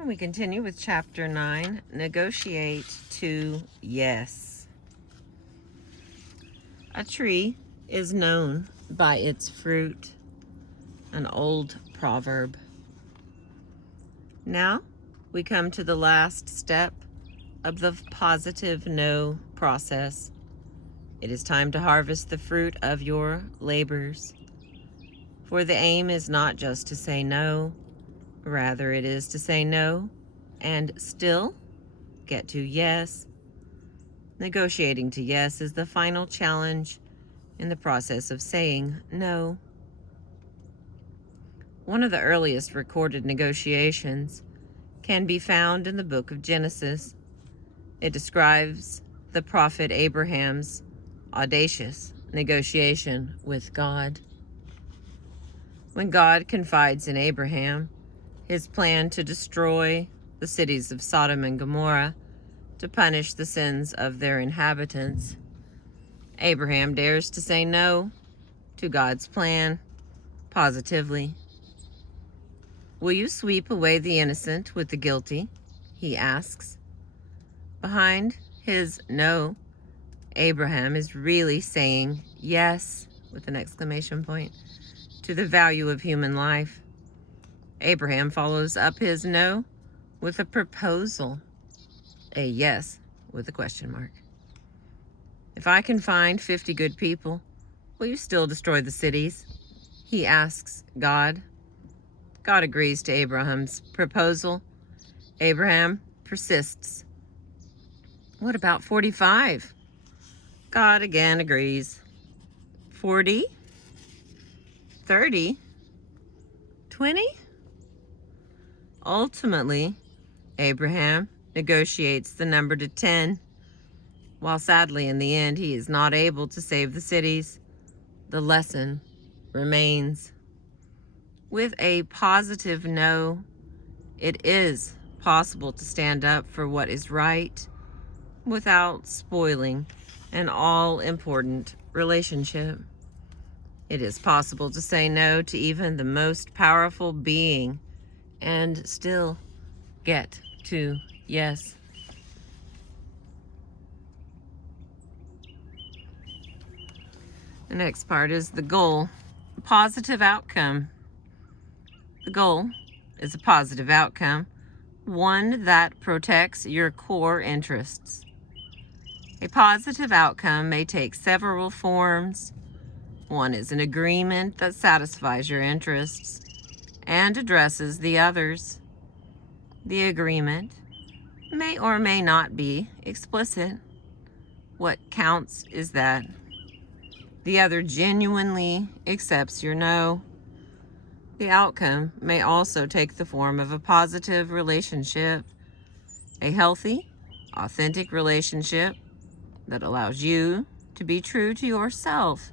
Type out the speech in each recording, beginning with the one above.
And we continue with chapter 9, negotiate to yes. A tree is known by its fruit, an old proverb. Now we come to the last step of the positive no process. It is time to harvest the fruit of your labors. For the aim is not just to say no, rather it is to say no and still get to yes. Negotiating to yes is the final challenge in the process of saying no. One of the earliest recorded negotiations can be found in the book of Genesis. It describes the prophet Abraham's audacious negotiation with God. When God confides in Abraham his plan to destroy the cities of Sodom and Gomorrah to punish the sins of their inhabitants, Abraham dares to say no to God's plan positively. Will you sweep away the innocent with the guilty? He asks. Behind his no, Abraham is really saying yes, with an exclamation point, to the value of human life. Abraham follows up his no with a proposal, a yes with a question mark. If I can find 50 good people, will you still destroy the cities? He asks God. God agrees to Abraham's proposal. Abraham persists. What about 45? God again agrees. 40? 30? 20? Ultimately, Abraham negotiates the number to 10. While sadly in the end he is not able to save the cities, the lesson remains. With a positive no, it is possible to stand up for what is right without spoiling an all-important relationship. It is possible to say no to even the most powerful being and still get to yes. The next part is the goal, positive outcome. The goal is a positive outcome, one that protects your core interests. A positive outcome may take several forms. One is an agreement that satisfies your interests and addresses the others. The agreement may or may not be explicit. What counts is that the other genuinely accepts your no. The outcome may also take the form of a positive relationship, a healthy, authentic relationship that allows you to be true to yourself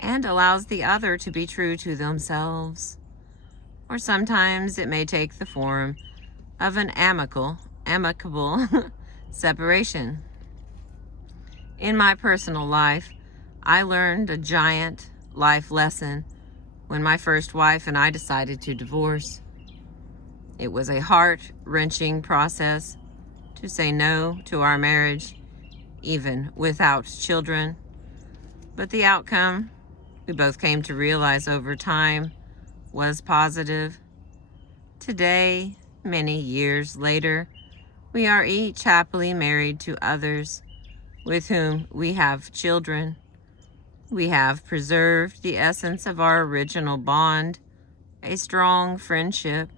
and allows the other to be true to themselves. Or sometimes it may take the form of an amicable separation. In my personal life, I learned a giant life lesson when my first wife and I decided to divorce. It was a heart-wrenching process to say no to our marriage, even without children. But the outcome, we both came to realize over time, was positive. Today, many years later, we are each happily married to others with whom we have children. We have preserved the essence of our original bond, a strong friendship,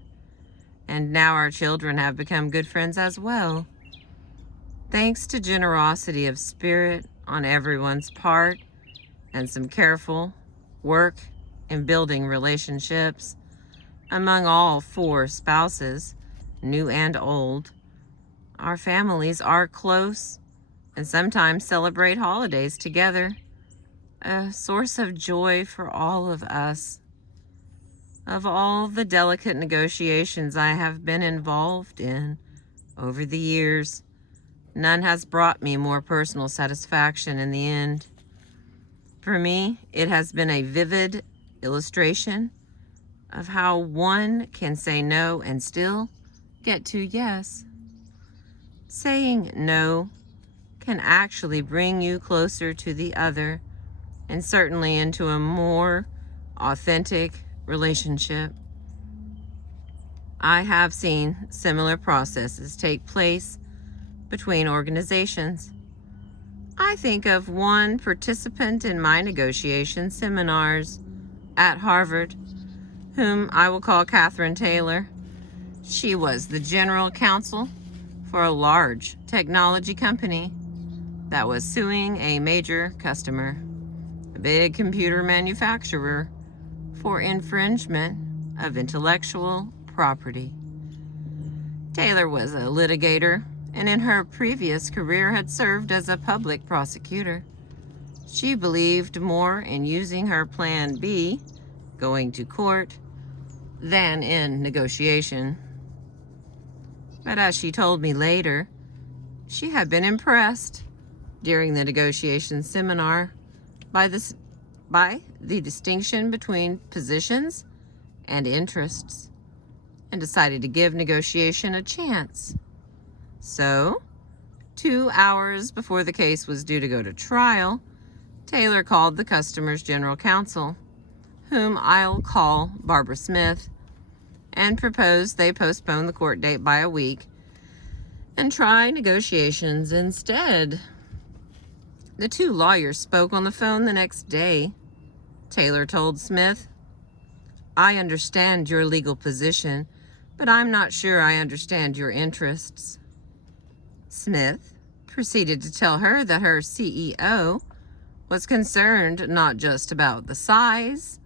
and now our children have become good friends as well. Thanks to generosity of spirit on everyone's part and some careful work in building relationships among all 4 spouses, new and old, our families are close and sometimes celebrate holidays together, a source of joy for all of us. Of all the delicate negotiations I have been involved in over the years, none has brought me more personal satisfaction in the end. For me, it has been a vivid illustration of how one can say no and still get to yes. Saying no can actually bring you closer to the other and certainly into a more authentic relationship. I have seen similar processes take place between organizations. I think of one participant in my negotiation seminars at Harvard, whom I will call Catherine Taylor. She was the general counsel for a large technology company that was suing a major customer, a big computer manufacturer, for infringement of intellectual property. Taylor was a litigator and in her previous career had served as a public prosecutor. She believed more in using her Plan B, going to court, than in negotiation. But as she told me later, she had been impressed during the negotiation seminar by the distinction between positions and interests, and decided to give negotiation a chance. So, 2 hours before the case was due to go to trial, Taylor called the customer's general counsel, whom I'll call Barbara Smith, and proposed they postpone the court date by a week and try negotiations instead. The two lawyers spoke on the phone the next day. Taylor told Smith, "I understand your legal position, but I'm not sure I understand your interests." Smith proceeded to tell her that her CEO was concerned not just about the size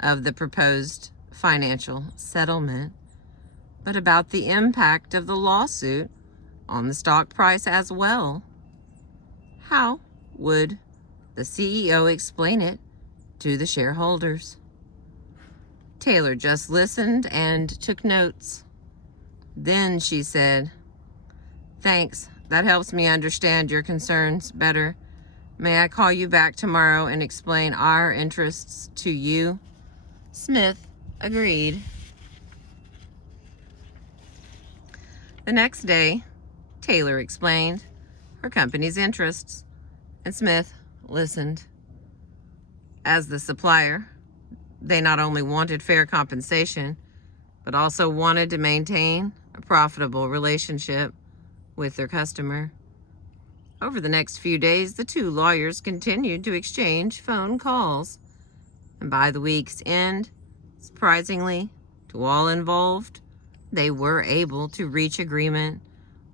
of the proposed financial settlement, but about the impact of the lawsuit on the stock price as well. How would the CEO explain it to the shareholders? Taylor just listened and took notes. Then she said, "Thanks, that helps me understand your concerns better. May I call you back tomorrow and explain our interests to you?" Smith agreed. The next day, Taylor explained her company's interests, and Smith listened. As the supplier, they not only wanted fair compensation, but also wanted to maintain a profitable relationship with their customer. Over the next few days, the two lawyers continued to exchange phone calls, and by the week's end, surprisingly to all involved, they were able to reach agreement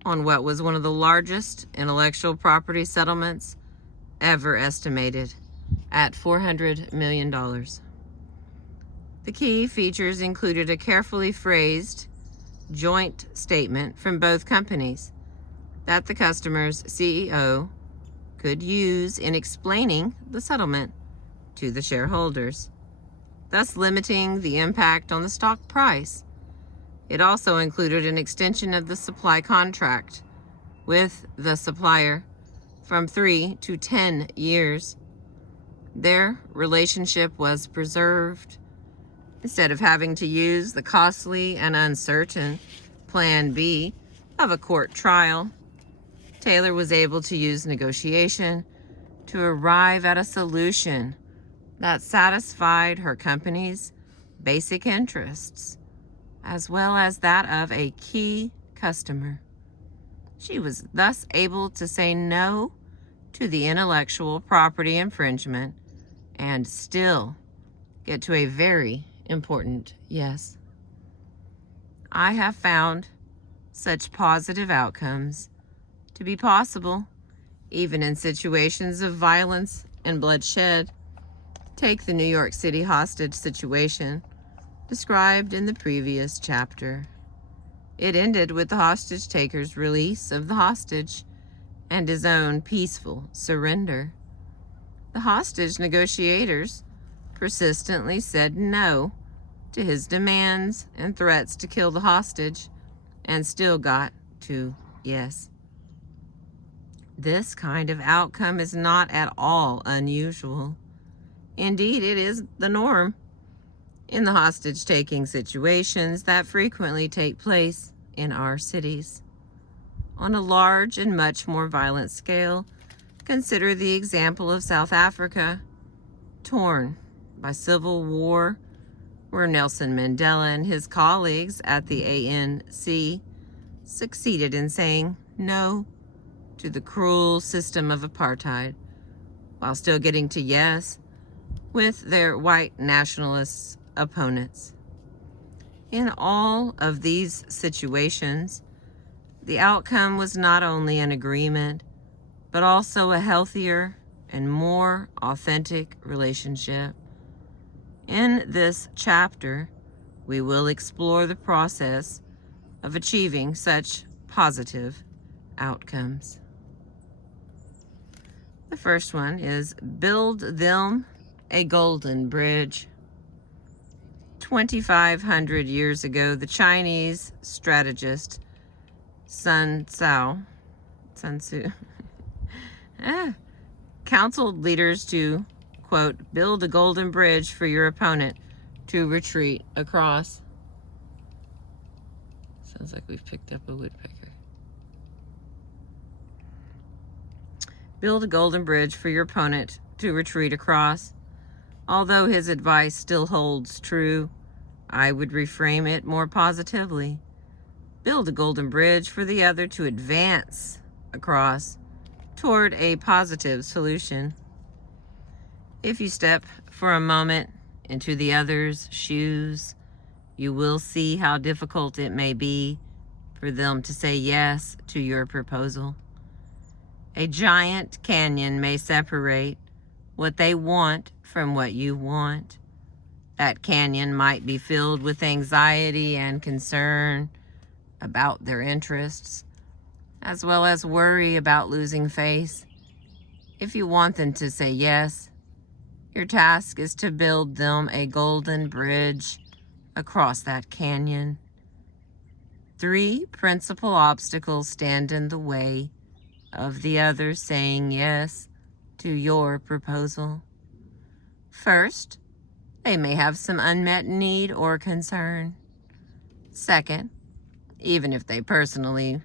on what was one of the largest intellectual property settlements ever estimated at $400 million. The key features included a carefully phrased joint statement from both companies that the customer's CEO could use in explaining the settlement to the shareholders, thus limiting the impact on the stock price. It also included an extension of the supply contract with the supplier from 3 to 10 years. Their relationship was preserved. Instead of having to use the costly and uncertain Plan B of a court trial, Taylor was able to use negotiation to arrive at a solution that satisfied her company's basic interests, as well as that of a key customer. She was thus able to say no to the intellectual property infringement and still get to a very important yes. I have found such positive outcomes to be possible, even in situations of violence and bloodshed. Take the New York City hostage situation described in the previous chapter. It ended with the hostage taker's release of the hostage and his own peaceful surrender. The hostage negotiators persistently said no to his demands and threats to kill the hostage and still got to yes. This kind of outcome is not at all unusual. Indeed, it is the norm in the hostage-taking situations that frequently take place in our cities. On a large and much more violent scale, consider the example of South Africa, torn by civil war, where Nelson Mandela and his colleagues at the ANC succeeded in saying no to the cruel system of apartheid, while still getting to yes with their white nationalist opponents. In all of these situations, the outcome was not only an agreement, but also a healthier and more authentic relationship. In this chapter, we will explore the process of achieving such positive outcomes. The first one is build them a golden bridge. 2,500 years ago, the Chinese strategist Sun Tzu counseled leaders to, quote, build a golden bridge for your opponent to retreat across. Sounds like we've picked up a woodpecker. Build a golden bridge for your opponent to retreat across. Although his advice still holds true, I would reframe it more positively. Build a golden bridge for the other to advance across toward a positive solution. If you step for a moment into the other's shoes, you will see how difficult it may be for them to say yes to your proposal. A giant canyon may separate what they want from what you want. That canyon might be filled with anxiety and concern about their interests, as well as worry about losing face. If you want them to say yes, your task is to build them a golden bridge across that canyon. 3 principal obstacles stand in the way of the other saying yes to your proposal. First, they may have some unmet need or concern. Second, even if they personally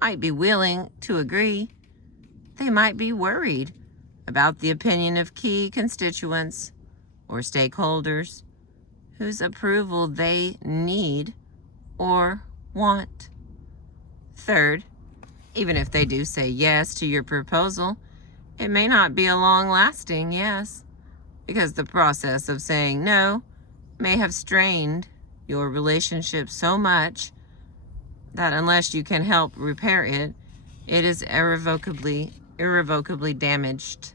might be willing to agree, they might be worried about the opinion of key constituents or stakeholders whose approval they need or want. Third, even if they do say yes to your proposal, it may not be a long-lasting yes, because the process of saying no may have strained your relationship so much that unless you can help repair it, it is irrevocably damaged.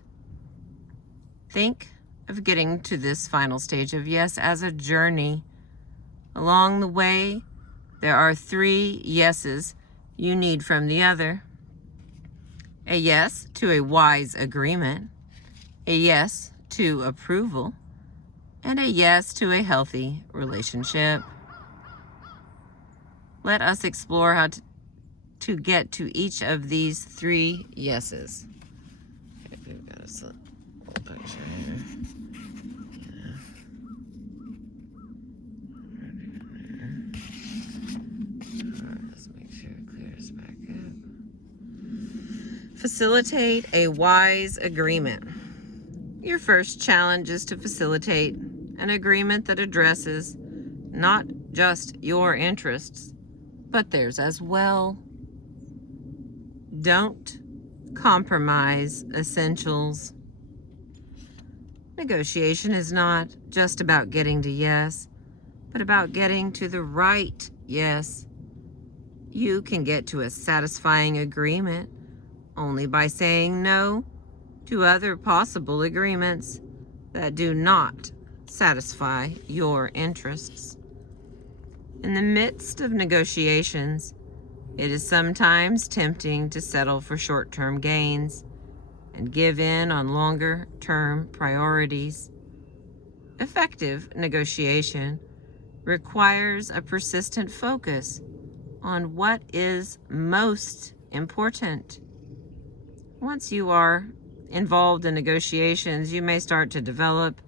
Think of getting to this final stage of yes as a journey. Along the way, there are 3 yeses you need from the other. A yes to a wise agreement, a yes to approval, and a yes to a healthy relationship. Let us explore how to get to each of these 3 yeses. Okay, we've got a whole picture here. Facilitate a wise agreement. Your first challenge is to facilitate an agreement that addresses not just your interests, but theirs as well. Don't compromise essentials. Negotiation is not just about getting to yes, but about getting to the right yes. You can get to a satisfying agreement only by saying no to other possible agreements that do not satisfy your interests. In the midst of negotiations, it is sometimes tempting to settle for short-term gains and give in on longer-term priorities. Effective negotiation requires a persistent focus on what is most important. Once you are involved in negotiations, you may start to develop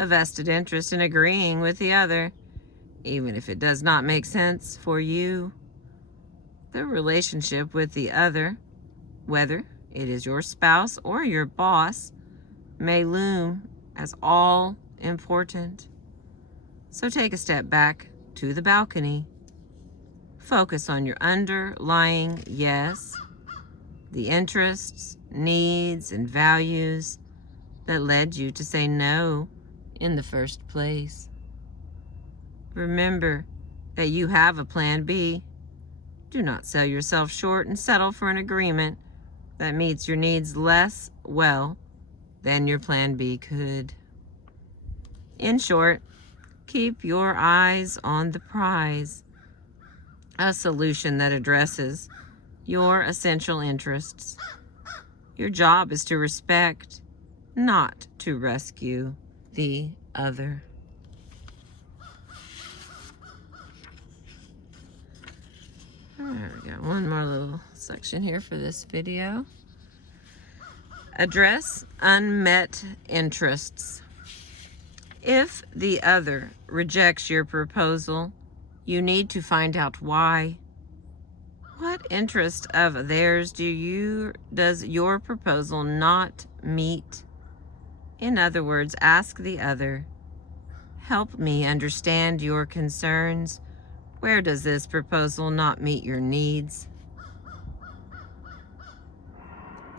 a vested interest in agreeing with the other, even if it does not make sense for you. The relationship with the other, whether it is your spouse or your boss, may loom as all important. So take a step back to the balcony. Focus on your underlying yes, the interests, needs, and values that led you to say no in the first place. Remember that you have a plan B. Do not sell yourself short and settle for an agreement that meets your needs less well than your plan B could. In short, keep your eyes on the prize, a solution that addresses your essential interests. Your job is to respect, not to rescue the other. All right, we got one more little section here for this video. Address unmet interests. If the other rejects your proposal, you need to find out why. What interest of theirs does your proposal not meet? In other words, ask the other, help me understand your concerns. Where does this proposal not meet your needs?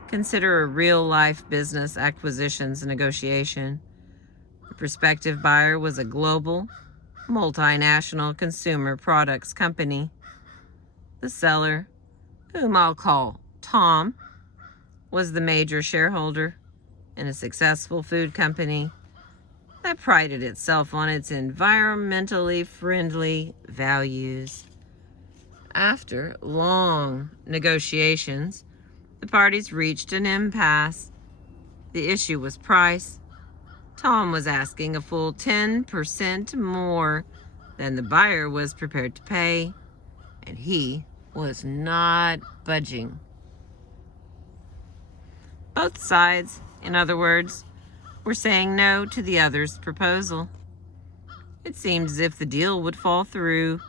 Consider a real-life business acquisitions negotiation. The prospective buyer was a global, multinational consumer products company. The seller, whom I'll call Tom, was the major shareholder in a successful food company that prided itself on its environmentally friendly values. After long negotiations, the parties reached an impasse. The issue was price. Tom was asking a full 10% more than the buyer was prepared to pay, and he was not budging. Both sides, in other words, were saying no to the other's proposal. It seemed as if the deal would fall through.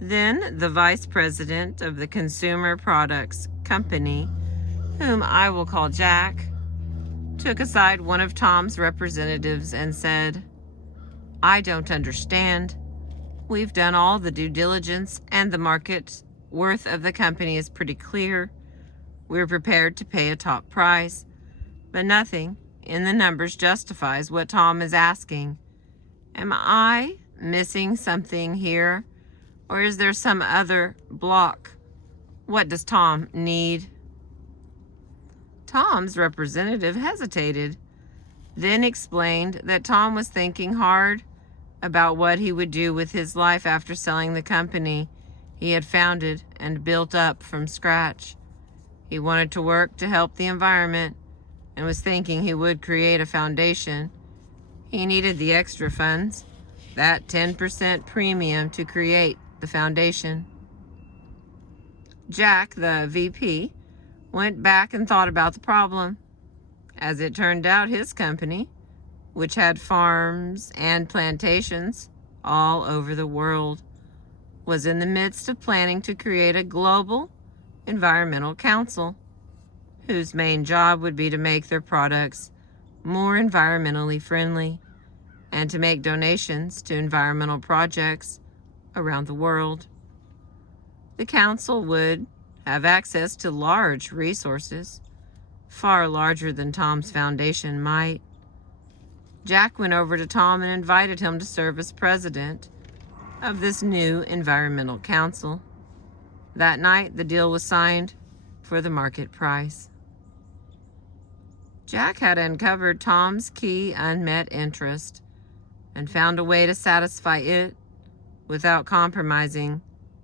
Then the vice president of the consumer products company, whom I will call Jack, took aside one of Tom's representatives and said, "I don't understand. We've done all the due diligence and the market worth of the company is pretty clear. We're prepared to pay a top price, but nothing in the numbers justifies what Tom is asking. Am I missing something here, or is there some other block? What does Tom need?" Tom's representative hesitated, then explained that Tom was thinking hard about what he would do with his life after selling the company he had founded and built up from scratch. He wanted to work to help the environment and was thinking he would create a foundation. He needed the extra funds, that 10% premium to create the foundation. Jack, the VP, went back and thought about the problem. As it turned out, his company, which had farms and plantations all over the world, was in the midst of planning to create a global environmental council, whose main job would be to make their products more environmentally friendly and to make donations to environmental projects around the world. The council would have access to large resources, far larger than Tom's foundation might. Jack went over to Tom and invited him to serve as president of this new environmental council. That night, the deal was signed for the market price. Jack had uncovered Tom's key unmet interest and found a way to satisfy it without compromising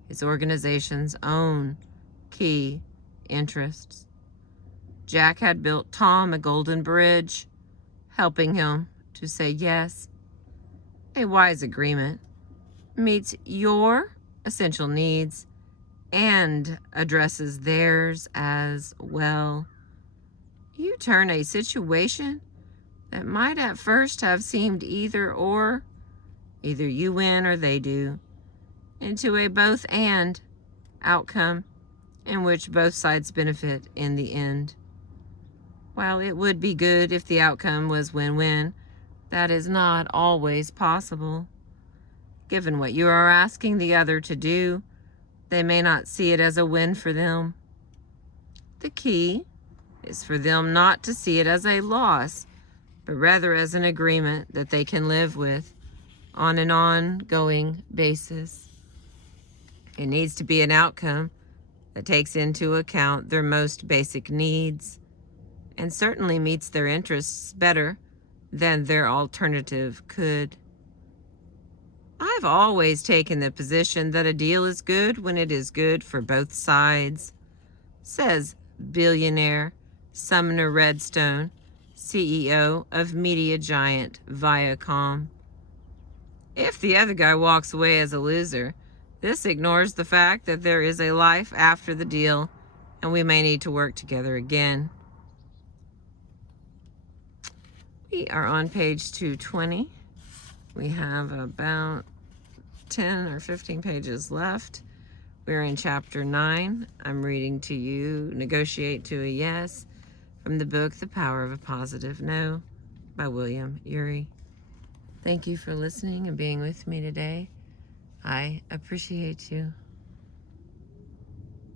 his organization's own key interests. Jack had built Tom a golden bridge, helping him to say yes. A wise agreement meets your essential needs and addresses theirs as well. You turn a situation that might at first have seemed either you win or they do, into a both and outcome in which both sides benefit in the end. While it would be good if the outcome was win-win, that is not always possible. Given what you are asking the other to do, they may not see it as a win for them. The key is for them not to see it as a loss, but rather as an agreement that they can live with on an ongoing basis. It needs to be an outcome that takes into account their most basic needs and certainly meets their interests better than their alternative could. I've always taken the position that a deal is good when it is good for both sides, says billionaire Sumner Redstone, CEO of media giant Viacom. If the other guy walks away as a loser, this ignores the fact that there is a life after the deal and we may need to work together again. We are on page 220. We have about 10 or 15 pages left. We're in chapter 9. I'm reading to you Negotiate to a Yes from the book The Power of a Positive No by William Ury. Thank you for listening and being with me today. I appreciate you.